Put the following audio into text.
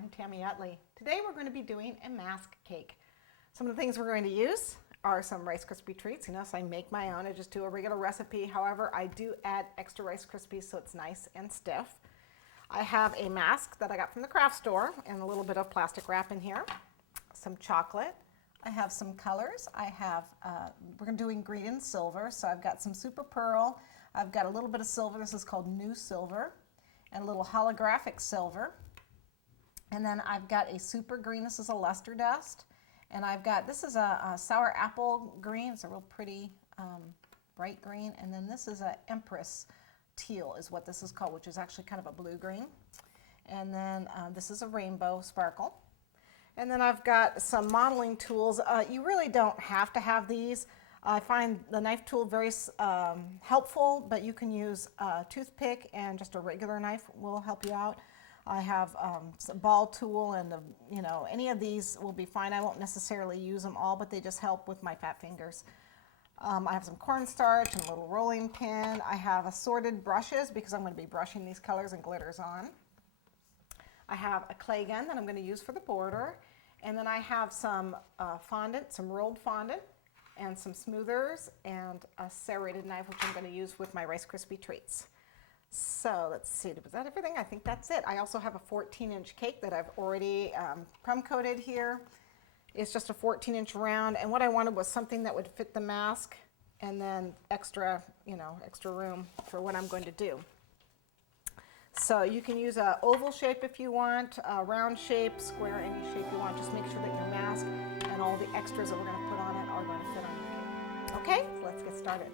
I'm Tami Utley. Today we're going to be doing a mask cake. Some of the things we're going to use are some Rice Krispie Treats. You know, so I make my own. I just do a regular recipe. However, I do add extra Rice Krispies so it's nice and stiff. I have a mask that I got from the craft store and a little bit of plastic wrap in here. Some chocolate. I have some colors. I have, we're doing green and silver, so I've got some super pearl. I've got a little bit of silver. This is called new silver. And a little holographic silver. And then I've got a super green. This is a luster dust. And I've got, this is a sour apple green. It's a real pretty bright green. And then this is a empress teal is what this is called, which is actually kind of a blue green. And then this is a rainbow sparkle. And then I've got some modeling tools. You really don't have to have these. I find the knife tool very helpful, but you can use a toothpick and just a regular knife will help you out. I have a ball tool and you know, any of these will be fine. I won't necessarily use them all, but they just help with my fat fingers. I have some cornstarch and a little rolling pin. I have assorted brushes because I'm going to be brushing these colors and glitters on. I have a clay gun that I'm going to use for the border. And then I have some fondant, some rolled fondant, and some smoothers, and a serrated knife, which I'm going to use with my Rice Krispie Treats. So let's see, was that everything? I think that's it. I also have a 14-inch cake that I've already crumb coated here. It's just a 14-inch round, and what I wanted was something that would fit the mask, and then extra, you know, extra room for what I'm going to do. So you can use an oval shape if you want, a round shape, square, any shape you want. Just make sure that your mask and all the extras that we're going to put on it are going to fit on your cake. Okay, so let's get started.